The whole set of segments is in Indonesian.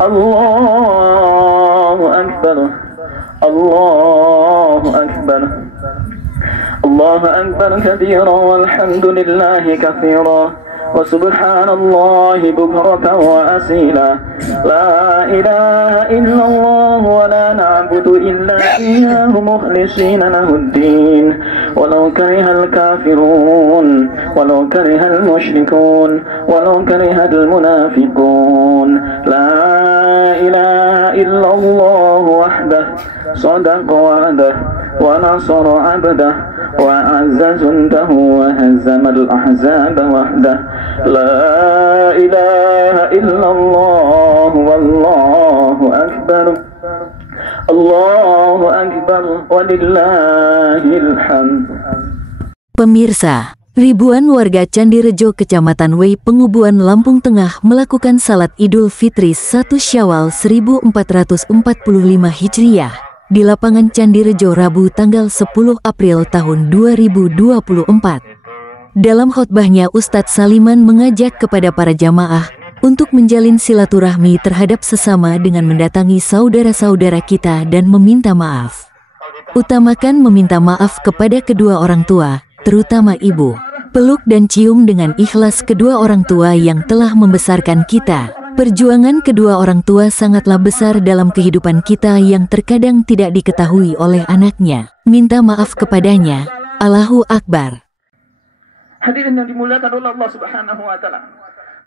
Allahu Akbar, Allahu Akbar, Allahu Akbar kabira walhamdulillahi katsira wa subhanallahi bukratan wa asila. La ilaha illallah wa la na'budu illa iyyahu mukhlishina lahuddin walau karihal kafirun walau karihal musyrikun walau karihal munafiqun. La ilaha illallah wahdah sadaqa wa'dah wa nasara 'abdah wa 'azza jundahu wa hazzamal ahzaba wahdah. La ilaha illallah wallahu akbar, Allahu akbar walillahil hamd. Pemirsa, ribuan warga Candi Rejo, Kecamatan Wei, Pengubuan, Lampung Tengah melakukan salat Idul Fitri 1 Syawal 1445 Hijriah di lapangan Candi Rejo Rabu tanggal 10 April tahun 2024. Dalam khotbahnya, Ustadz Saliman mengajak kepada para jamaah untuk menjalin silaturahmi terhadap sesama dengan mendatangi saudara-saudara kita dan meminta maaf. Utamakan meminta maaf kepada kedua orang tua, terutama ibu. Peluk dan cium dengan ikhlas kedua orang tua yang telah membesarkan kita. Perjuangan kedua orang tua sangatlah besar dalam kehidupan kita yang terkadang tidak diketahui oleh anaknya. Minta maaf kepadanya. Allahu Akbar. Hadirin yang dimuliakan oleh Allah Subhanahu wa taala.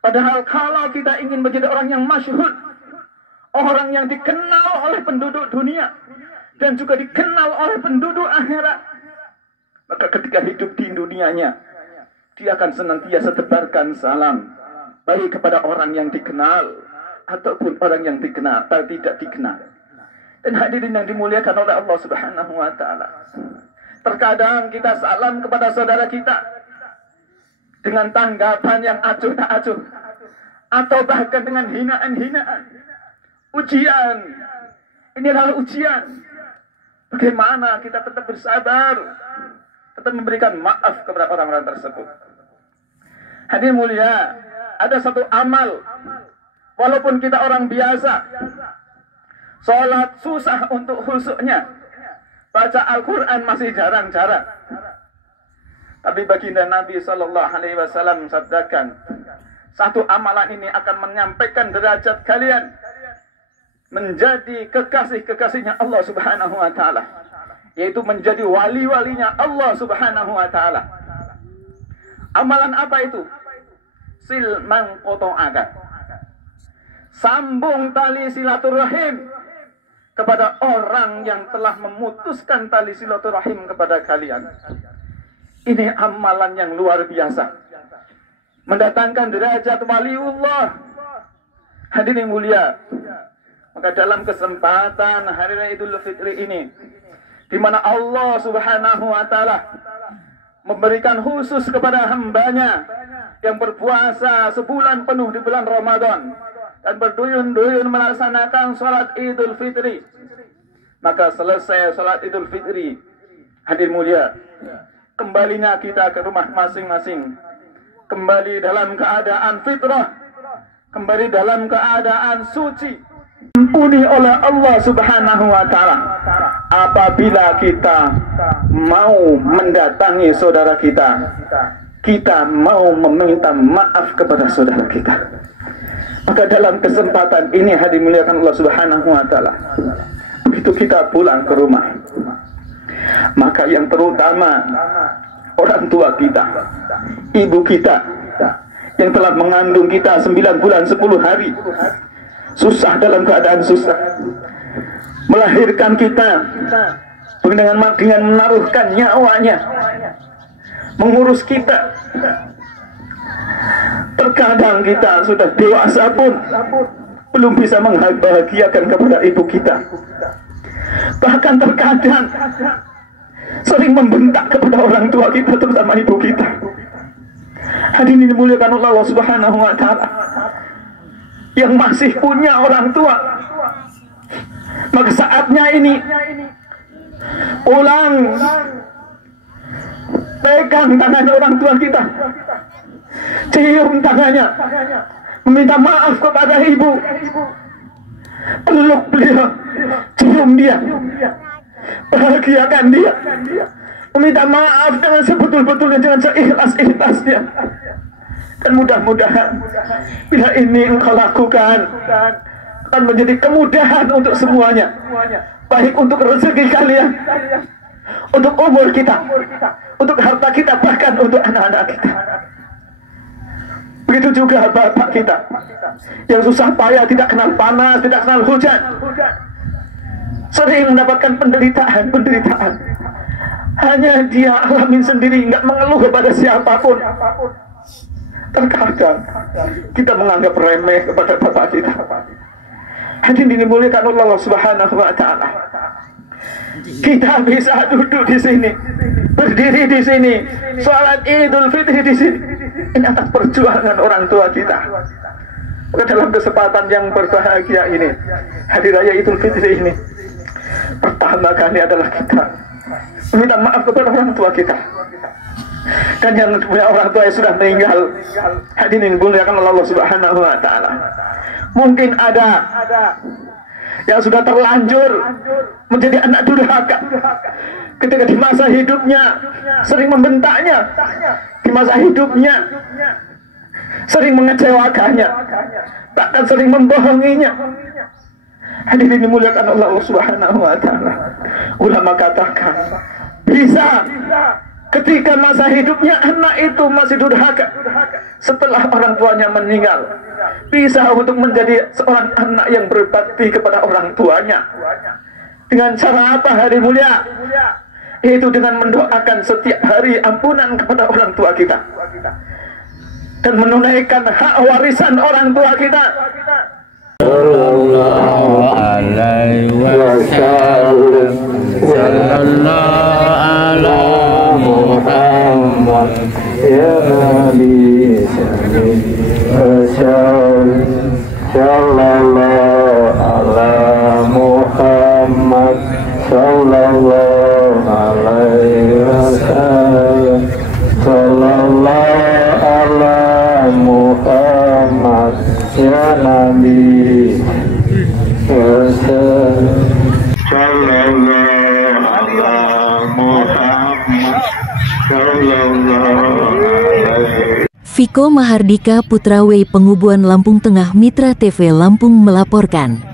Padahal kalau kita ingin menjadi orang yang masyhur, orang yang dikenal oleh penduduk dunia dan juga dikenal oleh penduduk akhirat, maka ketika hidup di dunianya, dia akan senantiasa tebarkan salam baik kepada orang yang dikenal ataupun orang yang dikenal atau tidak dikenal. Dan hadirin yang dimuliakan oleh Allah Subhanahu wa taala, terkadang kita salam kepada saudara kita dengan tanggapan yang acuh tak acuh, atau bahkan dengan hinaan-hinaan. Ujian, ini adalah ujian. Bagaimana kita tetap bersabar, tetap memberikan maaf kepada orang-orang tersebut. Hadirin mulia, ada satu amal, walaupun kita orang biasa, sholat susah untuk khusyuknya, baca Al-Quran masih jarang-jarang. Tapi baginda Nabi SAW sabdakan, satu amalan ini akan menyampaikan derajat kalian menjadi kekasih-kekasihnya Allah Subhanahu wa taala, yaitu menjadi wali-walinya Allah Subhanahu wa taala. Amalan apa itu? Sil man qata'aka. Sambung tali silaturahim kepada orang yang telah memutuskan tali silaturahim kepada kalian. Ini amalan yang luar biasa, mendatangkan derajat waliullah. Hadirin mulia, maka dalam kesempatan hari raya Idul Fitri ini, di mana Allah Subhanahu wa taala memberikan khusus kepada hambanya yang berpuasa sebulan penuh di bulan Ramadan dan berduyun-duyun melaksanakan sholat Idul Fitri, maka selesai sholat Idul Fitri, hadirin mulia, kembalinya kita ke rumah masing-masing, kembali dalam keadaan fitrah, kembali dalam keadaan suci, diampuni oleh Allah Subhanahu wa taala. Apabila kita mau mendatangi saudara kita, kita mau meminta maaf kepada saudara kita, maka dalam kesempatan ini hadirin muliakan Allah Subhanahu wa taala, begitu kita pulang ke rumah, maka yang terutama orang tua kita, ibu kita yang telah mengandung kita 9 bulan 10 hari, susah dalam keadaan susah, melahirkan kita dengan menaruhkan nyawanya, mengurus kita. Terkadang kita sudah dewasa pun belum bisa membahagiakan kepada ibu kita, bahkan terkadang sering membentak kepada orang tua kita, terutama ibu kita. Hadirin dimuliakan Allah Subhanahu wa taala, yang masih punya orang tua, maka saatnya ini pulang, pegang tangan orang tua kita, cium tangannya, meminta maaf kepada ibu, peluk beliau, cium dia, bahagiakan dia, meminta maaf dengan sebetul-betulnya, dengan seikhlas-ikhlasnya. Dan mudah-mudahan bila ini engkau lakukan akan menjadi kemudahan untuk semuanya, baik untuk rezeki kalian, untuk umur kita, untuk harta kita, bahkan untuk anak-anak kita. Begitu juga bapak kita yang susah payah, tidak kenal panas, tidak kenal hujan, sering mendapatkan penderitaan. Hanya dia alamin sendiri, nggak mengeluh kepada siapapun. Terkadang kita menganggap remeh kepada bapak kita. Hadirin dimuliakan Allah Subhanahu wa taala. Kita bisa duduk di sini, berdiri di sini, sholat Idul Fitri di sini. Ini atas perjuangan orang tua kita. Maka dalam kesempatan yang berbahagia ini, hari raya Idul Fitri ini, pertama kali adalah kita meminta maaf kepada orang tua kita. Dan yang punya orang tua yang sudah meninggal, hadirin dimuliakan Allah Subhanahu wa taala. Mungkin ada yang sudah terlanjur menjadi anak durhaka ketika di masa hidupnya sering membentaknya, di masa hidupnya sering mengecewakannya, bahkan sering membohonginya. Hadirin dimuliakan Allah Subhanahu wa taala. Ulama katakan bisa ketika masa hidupnya anak itu masih durhaka, setelah orang tuanya meninggal, bisa untuk menjadi seorang anak yang berbakti kepada orang tuanya. Dengan cara apa, hari mulia? Yaitu dengan mendoakan setiap hari ampunan kepada orang tua kita dan menunaikan hak warisan orang tua kita. Sallallahu alaihi wasallam, sallallahu alaihi Muhammad, ya Nabi sallallahu alaihi Muhammad, sallallahu alaihi wasallam, sallallahu alaihi Muhammad, ya Nabi sallallahu alaihi Muhammad, sallallahu alaihi. Viko Mahardika Putra W. Pengubuan Lampung Tengah, Mitra TV Lampung melaporkan.